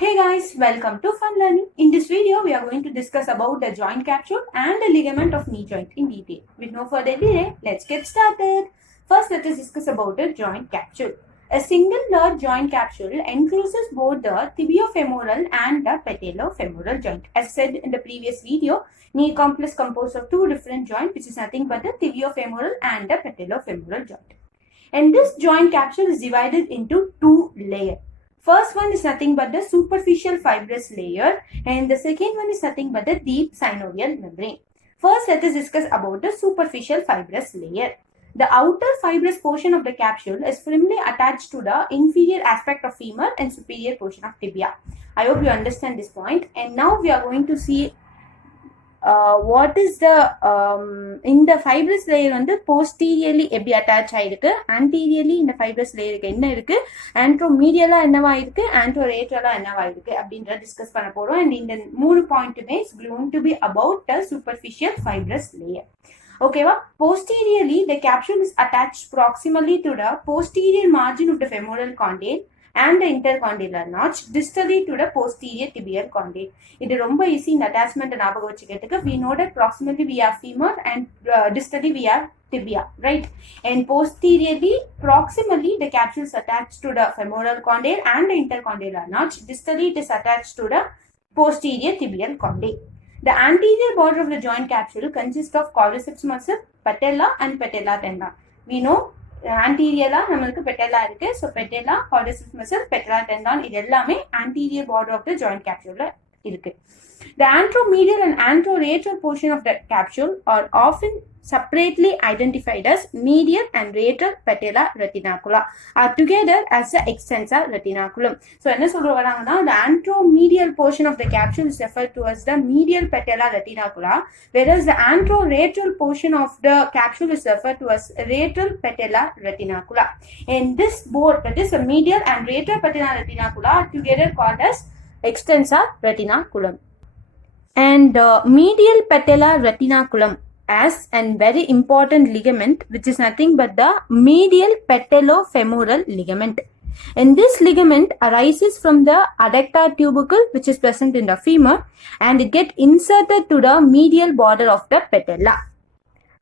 Hey guys, welcome to Fun Learning. In this video, we are going to discuss about the joint capsule and the ligament of knee joint in detail. With no further delay, let's get started. First, let us discuss about the joint capsule. A single large joint capsule encloses both the tibiofemoral and the patellofemoral joint. As said in the previous video, knee complex composed of two different joints, which is nothing but the tibiofemoral and the patellofemoral joint. And this joint capsule is divided into two layers. First one is nothing but the superficial fibrous layer and the second one is nothing but the deep synovial membrane. First, let us discuss about the superficial fibrous layer. The outer fibrous portion of the capsule is firmly attached to the inferior aspect of femur and superior portion of tibia. I hope you understand this point. And now we are going to see what is the in the fibrous layer வந்து posteriorly எப்படி attach ஆயிருக்கு, anteriorly இந்த fibrous layerக்கு என்ன இருக்கு, anteromedial என்னவா இருக்கு, anterolateral என்னவா இருக்கு அப்படின்ற டிஸ்கஸ் பண்ண போறோம். and இந்த மூணு பாயிண்ட்டுமே is going to be about the superficial fibrous layer. ஓகேவா? Posteriorly the capsule is attached proximally to the posterior margin of the femoral condyle and the intercondylar notch distally to the posterior tibial condyle. இது ரொம்ப easy இந்த attachment ஞாபகம் வச்சுக்கிறதுக்கு. We know that proximally we have femur and distally we have tibia, right? And posteriorly, proximally the capsule is attached to the femoral condyle and the intercondylar notch. Distally it is attached to the posterior tibial condyle. The anterior border of the joint capsule consists of quadriceps muscle, patella and patella tendon. We know anteriorல நமக்கு patella இருக்கு. So patella, quadriceps muscle, patella tendon இது எல்லாமே anterior border of the joint capsule இருக்கு. The anteromedial and anterolateral portion of the capsule are often separately identified as medial and lateral patella retinacula are together as the extensor retinaculum. So என்ன சொல்ற வராங்கன்னா the anteromedial portion of the capsule is referred to as the medial patella retinacula, whereas the anterolateral portion of the capsule is referred to as lateral patella retinacula. And this both, that is the medial and lateral patella retinacula, are together called as extensor retinaculum. And medial patella retinaculum as a very important ligament, which is nothing but the medial patellofemoral ligament. And this ligament arises from the adductor tubercle, which is present in the femur, and it gets inserted to the medial border of the patella.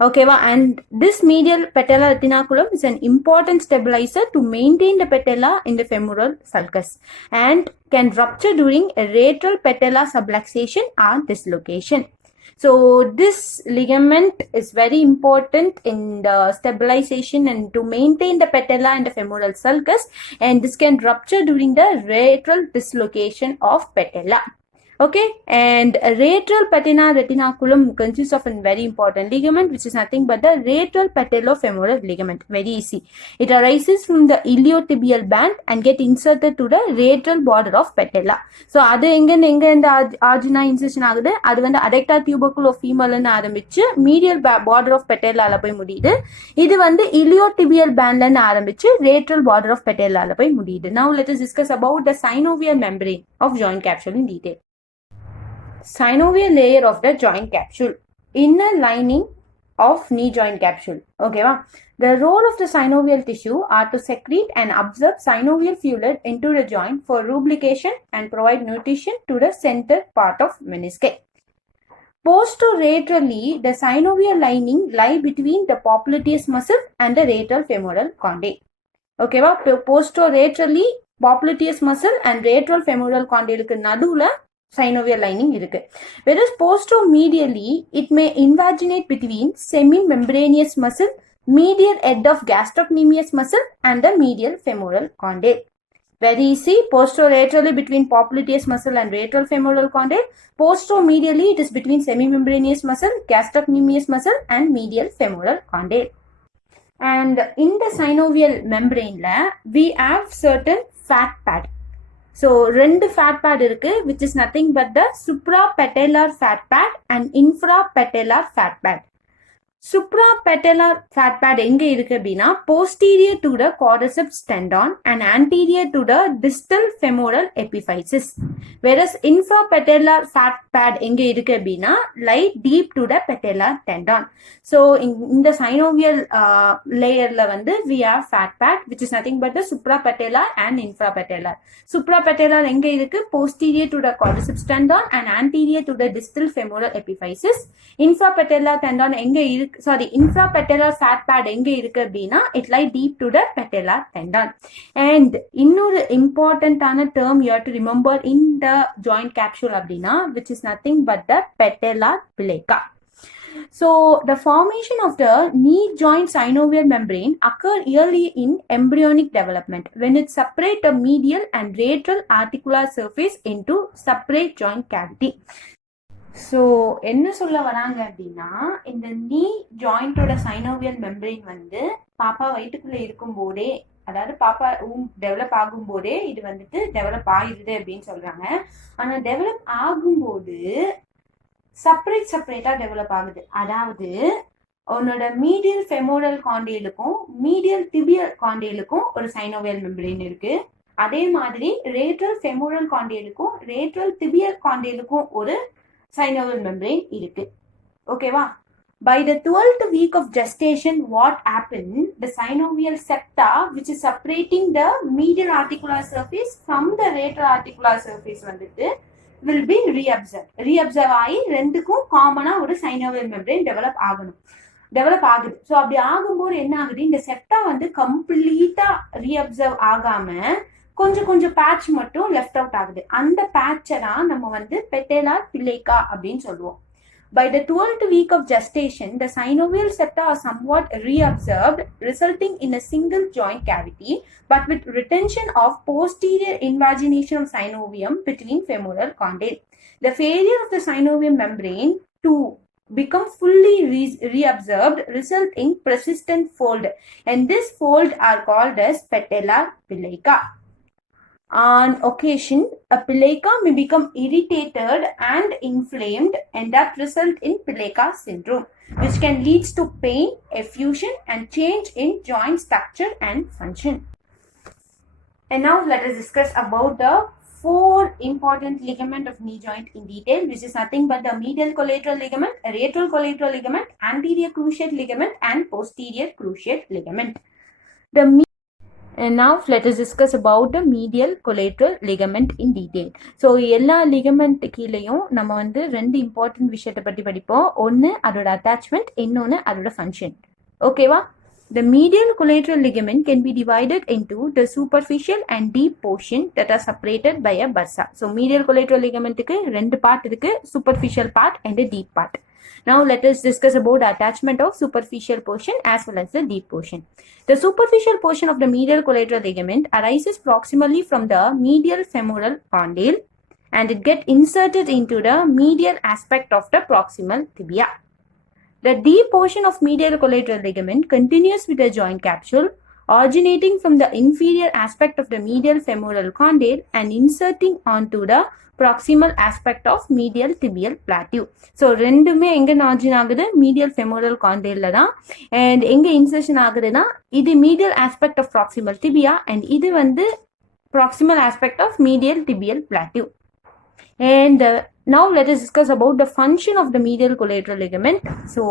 Okay, and this medial patella retinaculum is an important stabilizer to maintain the patella in the femoral sulcus and can rupture during a lateral patella subluxation or dislocation. So this ligament is very important in the stabilization and to maintain the patella and the femoral sulcus, and this can rupture during the lateral dislocation of patella. Okay, and lateral patella retinaculum consists of a very important ligament, which is nothing but the lateral patellofemoral ligament. Very easy. It arises from the iliotibial band and get inserted to the lateral border of patella. So அது எங்க இந்த ஆர்ஜினா insertion ஆகுது, அது வந்து adductor tubercle of femur ல ஆரம்பிச்சு medial border of patella ல போய் முடியுது. இது வந்து iliotibial band ல ஆரம்பிச்சு lateral border of patella ல போய் முடியுது. Now let us discuss about the synovial membrane of joint capsule in detail. Synovial layer of the joint capsule, inner lining of knee joint capsule. Okay, the role of the synovial tissue are to secrete and absorb synovial fluid into the joint for lubrication and provide nutrition to the center part of meniscus. Posterolaterally, the synovial lining lie between the popliteus muscle and the lateral femoral condyle. Okay, posterolaterally popliteus muscle and lateral femoral condyle க்கு நடுவுல synovial lining இருக்கு. Whereas posteromedially, it may invaginate between semimembranous muscle, medial head of gastrocnemius muscle and the medial femoral condyle. Very easy. Posterolaterally between popliteus muscle and lateral femoral condyle. Posteromedially, it is between semimembranous muscle, gastrocnemius muscle and medial femoral condyle. And in the synovial membrane, we have certain fat pad. So, ரெண்டு fat pad இருக்கு, which is nothing but the suprapatellar fat pad and infrapatellar fat pad. Suprapatellar fat pad எங்க இருக்கு அப்படின்னா posterior to the quadriceps tendon and anterior to the distal femoral epiphysis. whereas infrapatellar fat pad எங்க இருக்கு அப்படின்னா lie deep to the patellar tendon. So இந்த synovial layerல வந்து we have fat pad which is nothing but the suprapatellar and infrapatellar. Suprapatellar எங்க இருக்கு? Posterior to the quadriceps tendon and anterior to the distal femoral epiphysis. Infrapatellar tendon எங்க இருக்கு? Infrapatellar fat pad எங்க இருக்கு அப்படின்னா it lie deep to the patellar tendon. And இன்னொரு important ஆன term you have to remember in the joint capsule அப்படின்னா which is nothing but the patellar plica. So the formation of the knee joint synovial membrane occur early in embryonic development when it separates the medial and lateral articular surface into separate joint cavity. So என்ன சொல்ல வராங்க அப்படின்னா இந்த நீ ஜாயிண்டோட synovial membrane வந்து பாப்பா வயிற்றுக்குள்ள இருக்கும் போதே, அதாவது பாப்பா டெவலப் ஆகும் போதே இது வந்துட்டு டெவலப் ஆயிடுது அப்படின்னு சொல்றாங்க. ஆனா டெவலப் ஆகும்போது செப்பரேட்டா டெவலப் ஆகுது. அதாவது உன்னோட மீடியல் ஃபெமோரல் காண்டேலுக்கும் மீடியல் டிபியல் காண்டேலுக்கும் ஒரு சைனோவியல் மெம்பரேன் இருக்கு. அதே மாதிரி ரேட்ரல் ஃபெமோரல் காண்டேலுக்கும் ரேட்ரல் டிபியல் காண்டேலுக்கும் ஒரு synovial membrane இருக்கு. ஓகேவா? By the 12th week of gestation, what happened? The synovial septa, which is separating the medial articular surface from the lateral articular surface வந்துட்டு will be reabsorbed. Reabsorb ஆகி ரெண்டுக்கும் காமனா ஒரு synovial membrane develop ஆகுது. So அப்படி ஆகும்போது என்ன ஆகுது? இந்த செப்டா வந்து கம்ப்ளீட்டா ரீஅப்சர்வ் ஆகாம கொஞ்சம் பேட்ச் மட்டும் லெஃப்ட் அவுட் ஆகுது. அந்த பேட்சை தான் நம்ம வந்து பெட்டேலார் பிள்ளைக்கா அப்படின்னு சொல்லுவோம். By the 12th week of gestation, the synovial septa are somewhat reabsorbed, resulting in a single joint cavity, but with retention of posterior invagination of synovium between femoral condyle. The failure of the synovium membrane to become fully reabsorbed result in persistent fold, and this fold are called as patellar plica. On occasion, a plica may become irritated and inflamed, and that result in plica syndrome, which can lead to pain, effusion, and change in joint structure and function. And now let us discuss about the 4 important ligament of knee joint in detail, which is nothing but the medial collateral ligament, lateral collateral ligament, anterior cruciate ligament, and posterior cruciate ligament. And now let us discuss about the medial collateral ligament in detail. So எல்லா ligament கீழையும் நம்ம வந்து 2 important விஷயத்தை பற்றி படிப்போம். ஒன்று அதோட attachment, இன்னொன்று அதோட ஃபங்க்ஷன். ஓகேவா? The medial collateral ligament can be divided into the superficial and deep portion that are separated by a bursa. So medial collateral ligamentக்கு 2 part இருக்கு, superficial part and a deep part. Now let us discuss about the attachment of superficial portion as well as the deep portion. The superficial portion of the medial collateral ligament arises proximally from the medial femoral condyle and it gets inserted into the medial aspect of the proximal tibia. The deep portion of medial collateral ligament continues with the joint capsule, originating from the inferior aspect of the medial femoral condyle and inserting onto the proximal aspect of medial tibial plateau. So ரெண்டுமே எங்க origin ஆகுது? medial femoral condyle தான். and எங்க insertion ஆகுதுன்னா இது medial aspect of proximal tibia and இது வந்து proximal aspect of medial tibial plateau. And now let us discuss about the function of the medial collateral ligament. So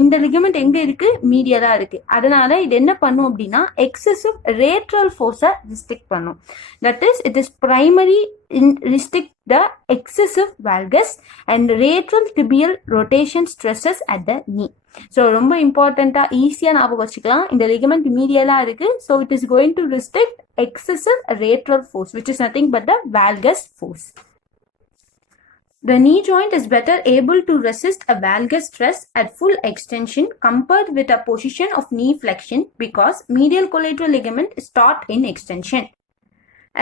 இந்த ligament எங்க இருக்கு? மீடியலா இருக்கு. அதனால இது என்ன பண்ணும் அப்படின்னா excessive lateral force restrict பண்ணும். That is, it is primary in restrict the excessive valgus and lateral tibial rotation stresses at the knee. So ரொம்ப இம்பார்ட்டண்டா ஈஸியா ஞாபகம் வச்சுக்கலாம். இந்த ligament மீடியலா இருக்கு. So it is going to restrict excessive lateral force, which is nothing but the valgus force. The knee joint is better able to resist a valgus stress at full extension compared with a position of knee flexion because medial collateral ligament is taut in extension.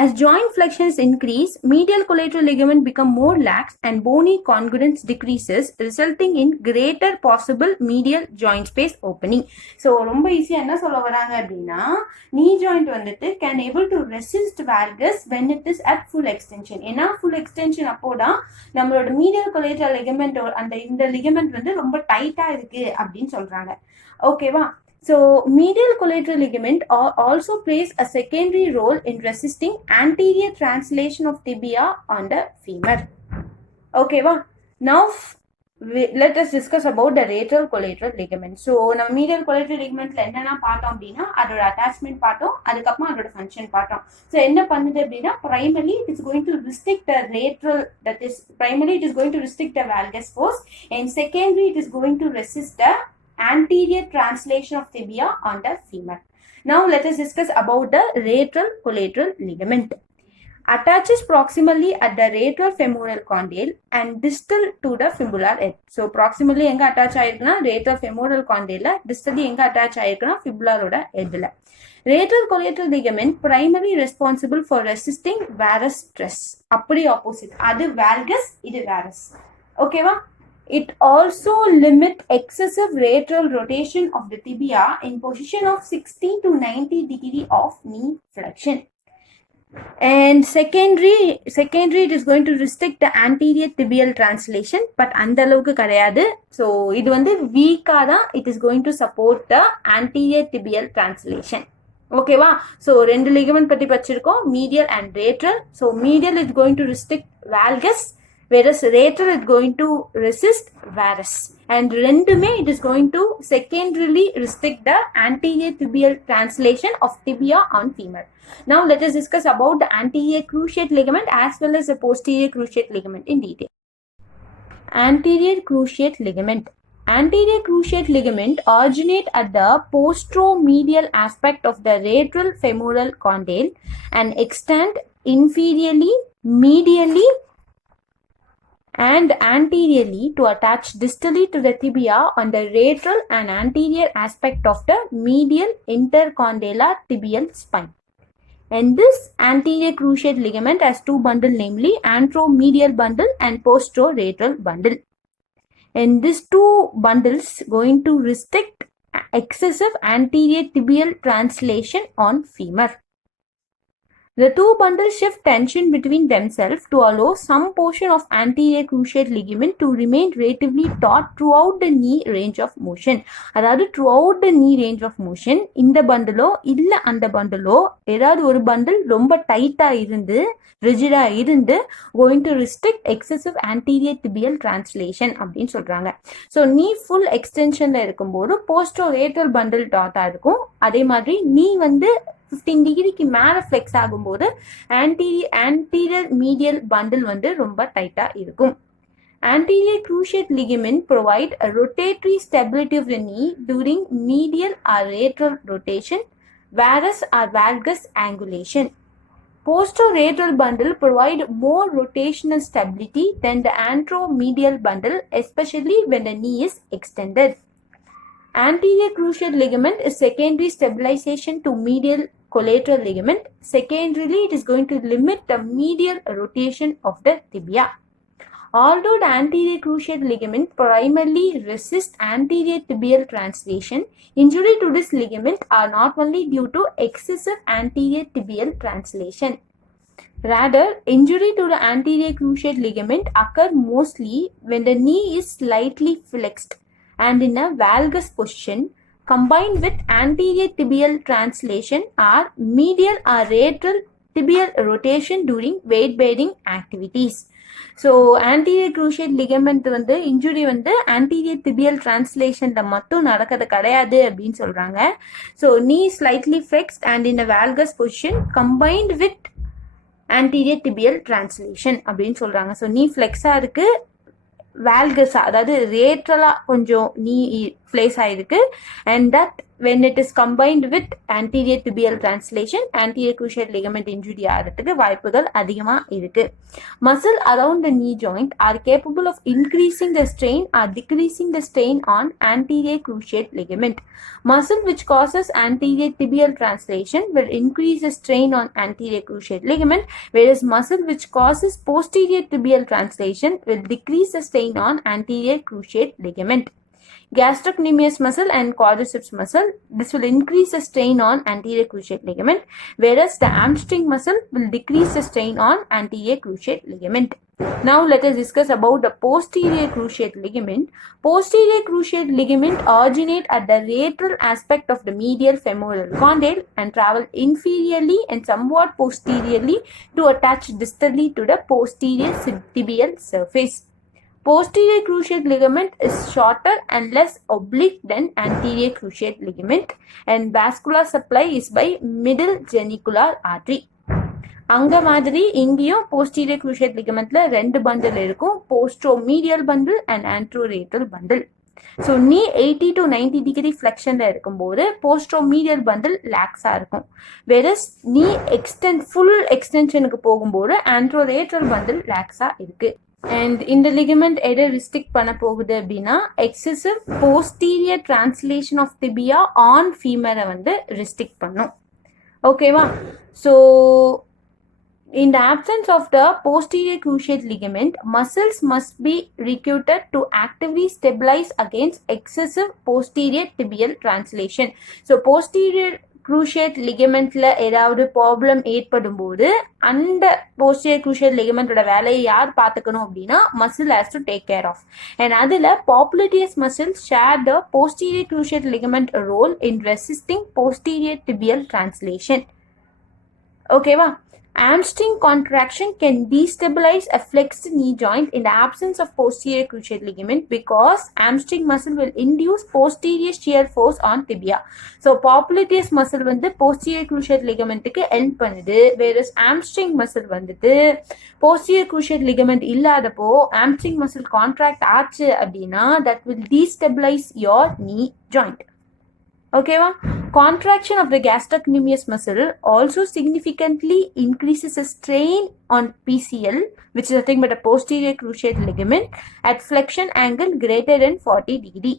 As joint flexions increase, medial collateral ligament become more lax and bony congruence decreases, resulting in greater possible medial joint space opening. So ரொம்ப ஈஸியா என்ன சொல்ல வராங்க அப்படின்னா knee joint வந்துட்டு can able to resist valgus when it is at full extension. ஏன்னா full extension அப்போதான் நம்மளோட medial collateral ligament அந்த இந்த ligament வந்து ரொம்ப டைட்டா இருக்கு அப்படின்னு சொல்றாங்க. ஓகேவா? So medial collateral ligament also plays a secondary role in resisting anterior translation of tibia on the femur. Okay, now let us discuss about the lateral collateral ligament. So நம்ம medial collateral ligamentல என்னென்ன பார்த்தோம் அப்படின்னா அதோட attachment பார்த்தோம், அதுக்கப்புறம் அதோட function பார்த்தோம். So என்ன பண்ணுது அப்படின்னா primarily it is going to restrict the lateral, that is primarily it is going to restrict the valgus force, and secondary it is going to resist the anterior translation of tibia on the femur. Now let us discuss about the lateral collateral ligament. Attaches proximally at the lateral femoral condyle and distal to the fibular head. So proximally எங்க attach ஆயிருக்குனா lateral femoral condyle, distally எங்க attach ஆயிருக்குனா fibular ஓட headல. Lateral collateral ligament primarily responsible for resisting varus stress. அப்படி opposite. அது valgus, இது varus. ஓகேவா? It also limit excessive lateral rotation of the tibia in position of 60 to 90 degree of knee flexion. And secondary it is going to restrict the anterior tibial translation, but அந்த அளவுக்கு கிடையாது. So இது வந்து weak-ஆ தான் it is going to support the anterior tibial translation. ஓகேவா? So ரெண்டு ligament பத்தி படிச்சிருக்கோம், medial and lateral. So medial is going to restrict valgus, whereas lateral is going to resist varus. And ரெண்டுமே it is going to secondarily restrict the anterior tibial translation of tibia on femur. Now let us discuss about the anterior cruciate ligament as well as the posterior cruciate ligament in detail. Anterior cruciate ligament. Anterior cruciate ligament originate at the posteromedial aspect of the lateral femoral condyle and extend inferiorly, medially, and anteriorly to attach distally to the tibia on the lateral and anterior aspect of the medial intercondylar tibial spine. And this anterior cruciate ligament has two bundles, namely anteromedial bundle and posterolateral bundle. And these two bundles going to restrict excessive anterior tibial translation on femur. The two bundles shift tension between themselves to allow some portion of anterior cruciate ligament to remain relatively taut throughout the knee range of motion. அதாவது throughout the knee range of motion, இந்த பண்டலோ இல்ல அந்த பண்டலோ ஏதாவது ஒரு bundle ரொம்ப டைட்டா இருந்து ரிஜிடா இருந்து going to restrict excessive anterior tibial translation அப்படின்னு சொல்றாங்க. ஸோ நீ ஃபுல் எக்ஸ்டென்ஷன்ல இருக்கும்போது போஸ்டோலேட்டரல் பண்டல் டாட்டா இருக்கும். அதே மாதிரி நீ வந்து 15 டிகிரிக்கு மேல ஃப்ளெக்ஸ் ஆகும்போது anterior medial bundle வந்து ரொம்ப டைட்டா இருக்கும். Anterior cruciate ligament provide a rotatory stability of the knee during medial or lateral rotation, varus or valgus angulation. Posterolateral bundle provide more rotational stability than the anteromedial bundle, especially when the knee is extended. Anterior cruciate ligament is secondary stabilization to medial collateral ligament. Secondarily, it is going to limit the medial rotation of the tibia. Although the anterior cruciate ligament primarily resists anterior tibial translation, injury to this ligament are not only due to excessive anterior tibial translation. Rather, injury to the anterior cruciate ligament occur mostly when the knee is slightly flexed and in a valgus position, combined with anterior tibial translation or medial or lateral tibial rotation during weight bearing activities. So anterior cruciate ligament வந்து injury வந்து anterior tibial translationல மட்டும் நடக்கிறது கிடையாது அப்படின்னு சொல்றாங்க. So knee slightly flexed and in a valgus position combined with anterior tibial translation அப்படின்னு சொல்றாங்க. So knee flexா இருக்கு, வேல்கஸா அதாவது ரேட்ரலா கொஞ்சம் நீ பிளேஸ் ஆயிருக்கு, and that when it is combined with anterior tibial translation, anterior cruciate ligament injury ஆகிறதுக்கு வாய்ப்புகள் அதிகமா இருக்கு. Muscle around the knee joint are capable of increasing the strain or decreasing the strain on anterior cruciate ligament. Muscle which causes anterior tibial translation will increase the strain on anterior cruciate ligament, whereas muscle which causes posterior tibial translation will decrease the strain on anterior cruciate ligament. gastrocnemius muscle and quadriceps muscle. This will increase the strain on anterior cruciate ligament, whereas the hamstring muscle will decrease the strain on anterior cruciate ligament. Now let us discuss about the posterior cruciate ligament. Posterior cruciate ligament originate at the lateral aspect of the medial femoral condyle and travel inferiorly and somewhat posteriorly to attach distally to the posterior tibial surface. Posterior cruciate ligament is shorter and less oblique than anterior cruciate ligament, and vascular supply is by middle genicular artery. அங்க மாதிரி இங்கேயும் posterior cruciate ligamentல ரெண்டு bundle இருக்கும், posteromedial bundle and anterolateral bundle. So நீ 80 to 90 degree ஃப்ளெக்ஷன்ல இருக்கும்போது posteromedial bundle லாக்ஸா இருக்கும், whereas நீ full எக்ஸ்டென்ஷனுக்கு போகும்போது anterolateral bundle லாக்ஸா இருக்கு. அண்ட் இந்த லிகமெண்ட் எதை ரிஸ்ட்ரிக்ட் பண்ண போகுது அப்படின்னா excessive posterior translation of tibia on ஃபீமரை வந்து ரிஸ்ட்ரிக்ட் பண்ணும். ஓகேவா? So in the absence of the posterior cruciate ligament, muscles must be recruited to actively stabilize against excessive posterior tibial translation. So posterior cruciate ligamentல ஏதாவது problem ஏற்படும் போது அந்த posterior cruciate ligamentோட வேலையை யார் பார்த்துக்கணும் அப்படின்னா muscle has to take care of. And அதில் popliteus muscle share the posterior cruciate ligament role in resisting posterior tibial translation. ஓகேவா? Hamstring contraction can destabilize a flexed knee joint in the absence of posterior cruciate ligament because hamstring muscle will induce posterior shear force on tibia. So popliteus muscle வந்து posterior cruciate ligamentக்கு help பண்ணுது, whereas hamstring muscle வந்துட்டு posterior cruciate ligament இல்லாதப்போ hamstring muscle contract ஆச்சு அப்படின்னா that will destabilize your knee joint. Okay, contraction of the gastrocnemius muscle also significantly increases the strain on PCL, which is nothing but a posterior cruciate ligament, at flexion angle greater than 40 degree.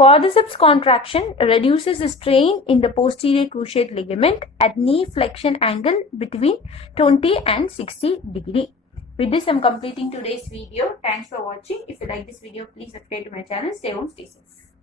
Quadriceps contraction reduces the strain in the posterior cruciate ligament at knee flexion angle between 20 and 60 degree. With this, I'm completing today's video. Thanks for watching. If you like this video, please subscribe to my channel. Stay home, stay safe.